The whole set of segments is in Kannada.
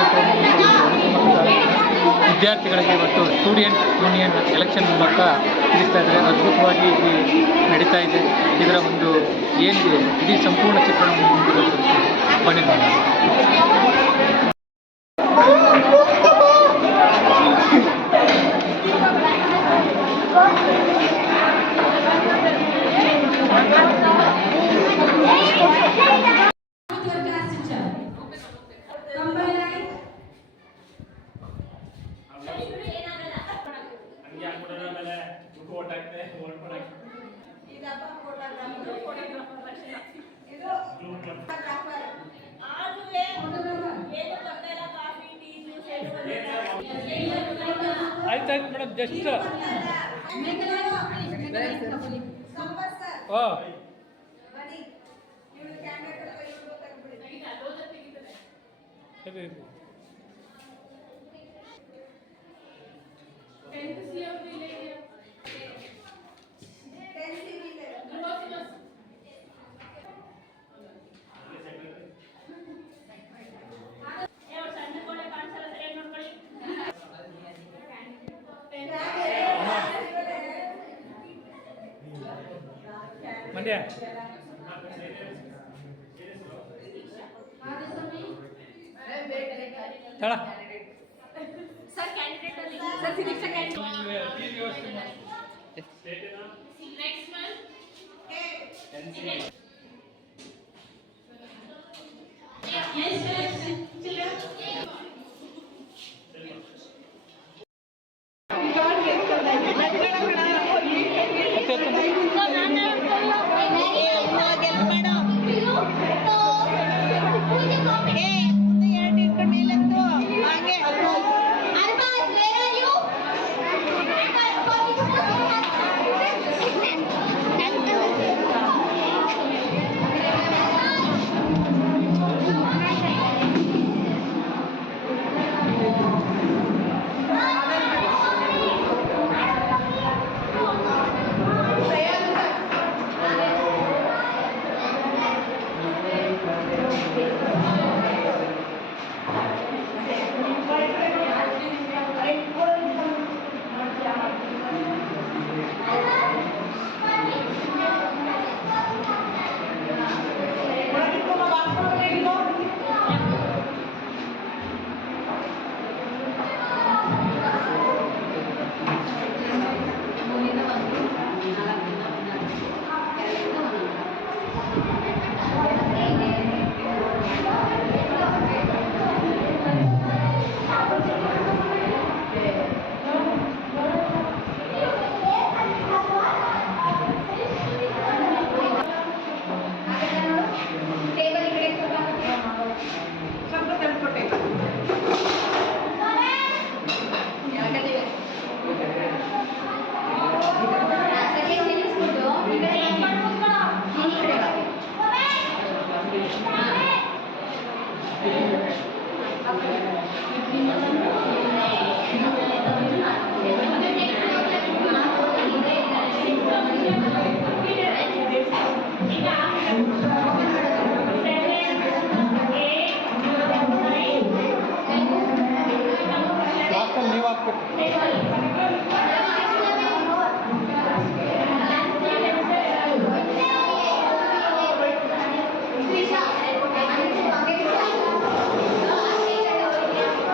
ಆಗಬೇಕು ಅನ್ನೋ ಒಂದು ವಿದ್ಯಾರ್ಥಿಗಳಿಗೆ ಮತ್ತು ಸ್ಟೂಡೆಂಟ್ ಯೂನಿಯನ್ ಎಲೆಕ್ಷನ್ ಮೂಲಕ ತಿಳಿಸ್ತಾ ಇದ್ದಾರೆ. ಅದ್ಭುತವಾಗಿ ಇಲ್ಲಿ ನಡೀತಾ ಇದೆ. ಇದರ ಒಂದು ಏನಿದೆ ಇಡೀ ಸಂಪೂರ್ಣ ಚಿತ್ರಣವನ್ನು ಬನ್ನಿ ನೋಡೋಣ. ಆಯ್ತಾಯ್ತು ಮೇಡಮ್, ಜಸ್ಟ್ ಮಂಡ್ಯ ತಳ ಸರ್ ಕ್ಯಾಂಡಿಡೇಟ್ ಅಲ್ಲಿ sir physics candidate next month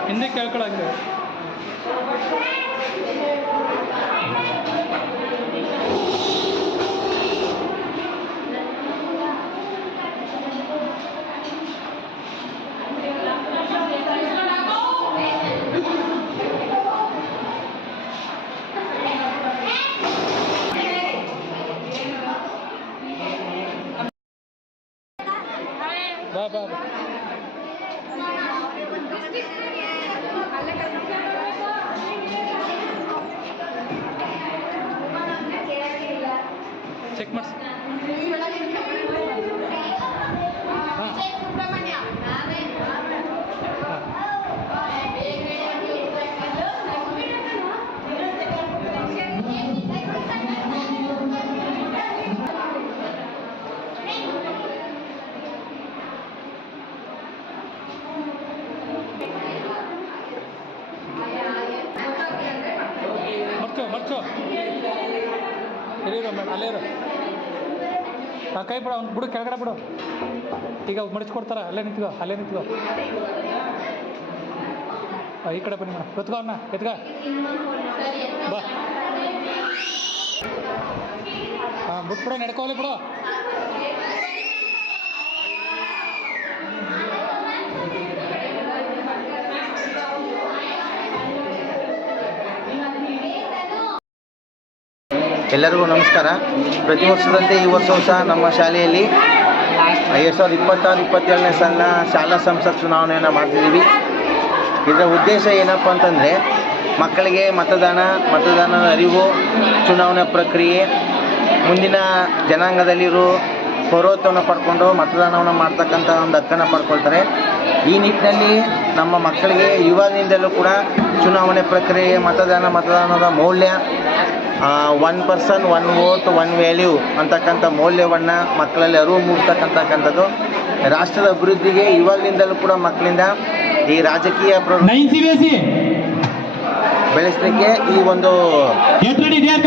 ಹಿಂದೆ ಕೇಳ್ಕೊಳಂಗೆ ಬಾ ಬಾ ಬಾ ಚೆಕ್ ಮಾಡಿಸಿ. ಇರೋ ಮೇಡಮ್ ಅಲ್ಲೇ ಇರು. ಕೈ ಬಿಡು, ಅವ್ನು ಬಿಡು, ಕೆಳಗಡೆ ಬಿಡು. ಈಗ ಮಡಿಸ್ಕೊಡ್ತಾರ, ಅಲ್ಲೇ ನಿಂತ್ಕೋ. ಈ ಕಡೆ ಬನ್ನಿ ಮೇಡಮ್. ಎತ್ಕೋ ಅಣ್ಣ, ಎತ್ಕ ಬಾ. ಹಾಂ ಬಿಟ್ಬಿಡು, ನಡ್ಕೋಲಿ ಬಿಡು. ಎಲ್ಲರಿಗೂ ನಮಸ್ಕಾರ. ಪ್ರತಿ ವರ್ಷದಂತೆ ಈ ವರ್ಷವೂ ಸಹ ನಮ್ಮ ಶಾಲೆಯಲ್ಲಿ 2026-27ನೇ ಸಾಲಿನ ಶಾಲಾ ಸಂಸತ್ ಚುನಾವಣೆಯನ್ನು ಮಾಡ್ತಿದ್ದೀವಿ. ಇದರ ಉದ್ದೇಶ ಏನಪ್ಪ ಅಂತಂದರೆ ಮಕ್ಕಳಿಗೆ ಮತದಾನದ ಅರಿವು, ಚುನಾವಣೆ ಪ್ರಕ್ರಿಯೆ, ಮುಂದಿನ ಜನಾಂಗದಲ್ಲಿರೋ ಪೌರತ್ವವನ್ನು ಪಡ್ಕೊಂಡು ಮತದಾನವನ್ನು ಮಾಡ್ತಕ್ಕಂಥ ಒಂದು ಹಕ್ಕನ್ನು ಪಡ್ಕೊಳ್ತಾರೆ. ಈ ನಿಟ್ಟಿನಲ್ಲಿ ನಮ್ಮ ಮಕ್ಕಳಿಗೆ ಯುವದಿಂದಲೂ ಕೂಡ ಚುನಾವಣೆ ಪ್ರಕ್ರಿಯೆ, ಮತದಾನದ ಮೌಲ್ಯ, 1 ಪರ್ಸನ್ 1 ವೋಟ್ 1 ವ್ಯಾಲ್ಯೂ ಅಂತಕ್ಕಂಥ ಮೌಲ್ಯವನ್ನು ಮಕ್ಕಳಲ್ಲಿ ಅರಿವು ಮೂಡಿಸ್ತಕ್ಕಂಥದ್ದು. ರಾಷ್ಟ್ರದ ಅಭಿವೃದ್ಧಿಗೆ ಇವಾಗಲಿಂದಲೂ ಕೂಡ ಮಕ್ಕಳಿಂದ ಈ ರಾಜಕೀಯ ಬೆಳೆಸಲಿಕ್ಕೆ ಈ ಒಂದು ನಿಧಾನ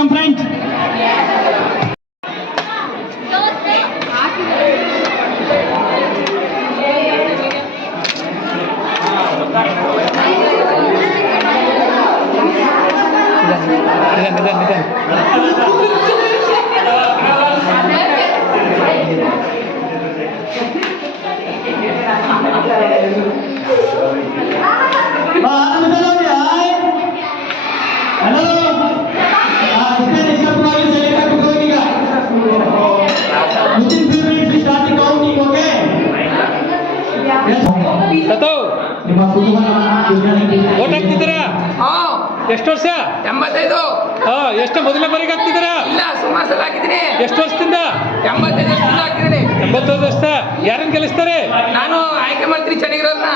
ಓಟ್ ಹಾಕ್ತಿದ್ದೀರಾ? ಎಷ್ಟು ವರ್ಷ? 85. ಎಷ್ಟು ಮೊದಲನೇ ಬಾರಿಗೆ ಹಾಕ್ತಿದ್ದೀರಾ? ಇಲ್ಲ, ಸುಮಾರು ಸಲ ಹಾಕಿದ್ದೀನಿ. ಎಷ್ಟು ವರ್ಷದಿಂದ? 85 ವರ್ಷದಿಂದ ಹಾಕಿದ್ದೀನಿ. 85 ವರ್ಷ. ಯಾರನ್ನು ಗೆಲ್ಲಿಸ್ತಾರೆ? ನಾನು ಆಯ್ಕೆ ಮಾಡ್ತೀನಿ ಚೆನ್ನಾಗಿರೋದನ್ನ.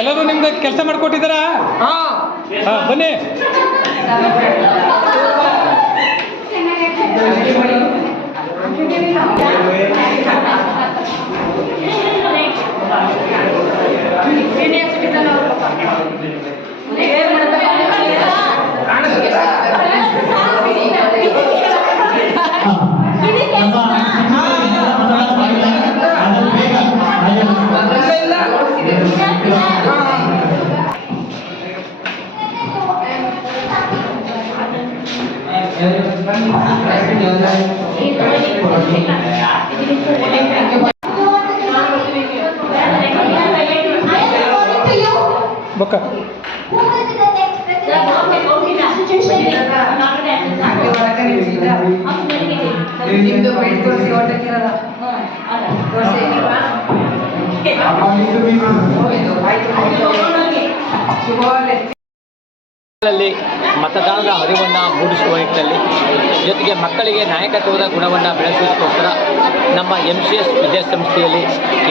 ಎಲ್ಲರೂ ನಿಮ್ಗೆ ಕೆಲಸ ಮಾಡಿಕೊಟ್ಟಿದ್ದಾರಾ? ಬನ್ನಿ. ಬೊಕ್ಕ ಮತದಾನದ ಅರಿವನ್ನು ಮೂಡಿಸುವ ನಿಟ್ಟಿನಲ್ಲಿ ಜೊತೆಗೆ ಮಕ್ಕಳಿಗೆ ನಾಯಕತ್ವದ ಗುಣವನ್ನು ಬೆಳೆಸುವುದಕ್ಕೋಸ್ಕರ ನಮ್ಮ MCS ವಿದ್ಯಾಸಂಸ್ಥೆಯಲ್ಲಿ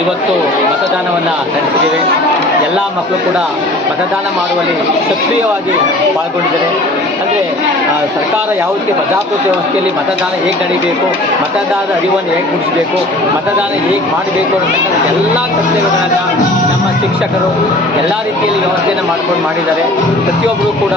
ಇವತ್ತು ಮತದಾನವನ್ನು ನಡೆಸಿದ್ದೇವೆ. ಎಲ್ಲ ಮಕ್ಕಳು ಕೂಡ ಮತದಾನ ಮಾಡುವಲ್ಲಿ ಸಕ್ರಿಯವಾಗಿ ಪಾಲ್ಗೊಂಡಿದ್ದಾರೆ. ಅಂದರೆ ಸರ್ಕಾರ ಯಾವುದಕ್ಕೆ ಪ್ರಜಾಪ್ರಭುತ್ವ ವ್ಯವಸ್ಥೆಯಲ್ಲಿ ಮತದಾನ ಹೇಗೆ ನಡೀಬೇಕು, ಮತದಾನದ ಅರಿವನ್ನು ಹೇಗೆ ಮೂಡಿಸಬೇಕು, ಮತದಾನ ಹೇಗೆ ಮಾಡಬೇಕು ಅನ್ನತಕ್ಕಂಥ ಎಲ್ಲ ಕರ್ತವ್ಯಗಳನ್ನು ನಮ್ಮ ಶಿಕ್ಷಕರು ಎಲ್ಲ ರೀತಿಯಲ್ಲಿ ವ್ಯವಸ್ಥೆಯನ್ನು ಮಾಡಿದ್ದಾರೆ. ಪ್ರತಿಯೊಬ್ಬರು ಕೂಡ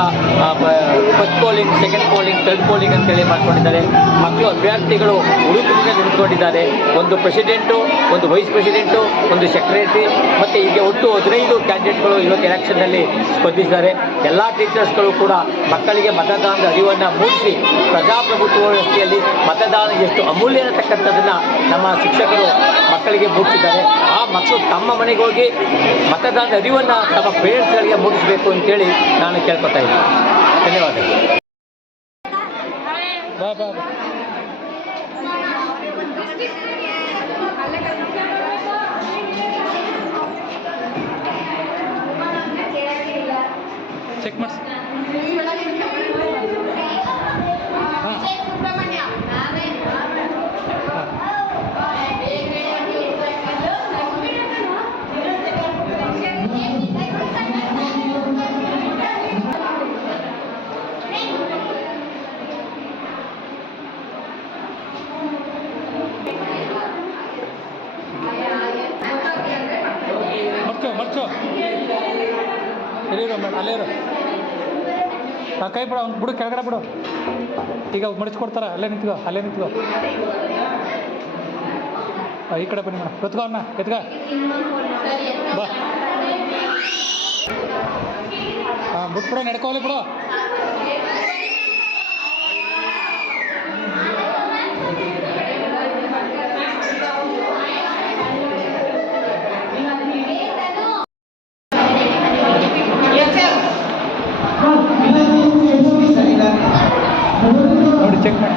first polling, second polling, third polling ಅಂತೇಳಿ ಮಾಡ್ಕೊಂಡಿದ್ದಾರೆ. ಮಕ್ಕಳು ಅಭ್ಯರ್ಥಿಗಳು ಹುಡುಕದಿಂದ ನಿಂತ್ಕೊಂಡಿದ್ದಾರೆ. ಒಂದು ಪ್ರೆಸಿಡೆಂಟು, ಒಂದು ವೈಸ್ ಪ್ರೆಸಿಡೆಂಟು, ಒಂದು ಸೆಕ್ರೆಟರಿ ಮತ್ತು ಹೀಗೆ ಒಟ್ಟು 15 ಕ್ಯಾಂಡಿಡೇಟ್ಗಳು ಇವತ್ತು ಎಲೆಕ್ಷನ್ನಲ್ಲಿ ಸ್ಪರ್ಧಿಸಿದ್ದಾರೆ. ಎಲ್ಲ ಟೀಚರ್ಸ್ಗಳು ಕೂಡ ಮಕ್ಕಳಿಗೆ ಮತದಾನದ ಅರಿವನ್ನು ಮೂಡಿಸಿ ಪ್ರಜಾಪ್ರಭುತ್ವ ವ್ಯವಸ್ಥೆಯಲ್ಲಿ ಮತದಾನ ಎಷ್ಟು ಅಮೂಲ್ಯ ಅನ್ನತಕ್ಕಂಥದ್ದನ್ನು ನಮ್ಮ ಶಿಕ್ಷಕರು ಮಕ್ಕಳಿಗೆ ಮೂಡಿಸಿದ್ದಾರೆ. ಆ ಮಕ್ಕಳು ತಮ್ಮ ಮನೆಗೆ ಹೋಗಿ ಮತದಾನದ ಅರಿವನ್ನು ತಮ್ಮ ಪೇರೆಂಟ್ಸ್ಗಳಿಗೆ ಮೂಡಿಸಬೇಕು ಅಂತೇಳಿ ನಾನು ಕೇಳ್ಕೊತಾ ಇದ್ದೀನಿ. ಧನ್ಯವಾದಗಳು. ಚೆಕ್ ಮಾಡಿಸಿ. ಮರ್ಚೋ ಇರೋ ಮೇಡಮ್, ಅಲ್ಲೇ ಇರೋ. ಕೈ ಬಿಡು, ಅವ್ನು ಬಿಡು, ಕೆಳಗಡೆ ಬಿಡು. ಈಗ ಮಡಿಸ್ಕೊಡ್ತಾರ, ಅಲ್ಲೇ ನಿಂತ್ಕೋ, ಅಲ್ಲೇ ನಿಂತ್ಕೋ. ಈ ಕಡೆ ಬನ್ನಿ ಮೇಡಮ್, ಎತ್ಕೋ ಅಣ್ಣ, ಎತ್ಕ ಬಾ. ಹಾಂ ಬಿಟ್ಬಿಡು, ನಡ್ಕೋಲಿ ಬಿಡು. ನೋಡಿ ಚೆಕ್ ಮಾಡಿ.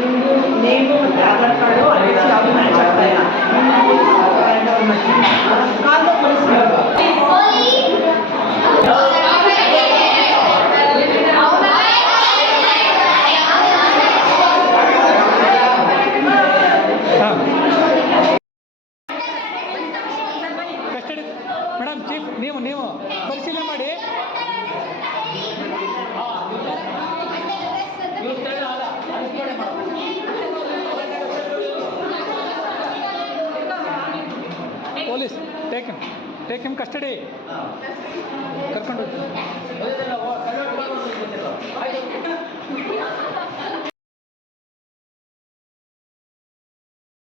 ನಿಮ್ಮದು ನೇಮು ಮತ್ತು ಆಧಾರ್ ಕಾರ್ಡು ಅಡ್ರೆಸ್ ಯಾವುದು ಮ್ಯಾಚ್ ಆಗ್ತಾ ಇಲ್ಲ. ಕಾಲ್ದು ಪೊಲೀಸ್ ಹಾಂ ಕಸ್ಟಡಿ ಮೇಡಮ್, ಚೀಫ್ ನೀವು ಪರಿಶೀಲನೆ ಮಾಡಿ. ಪೊಲೀಸ್ ಟೇಕ್ ಹಿಮ್ ಕಸ್ಟಡಿ ಕರ್ಕೊಂಡು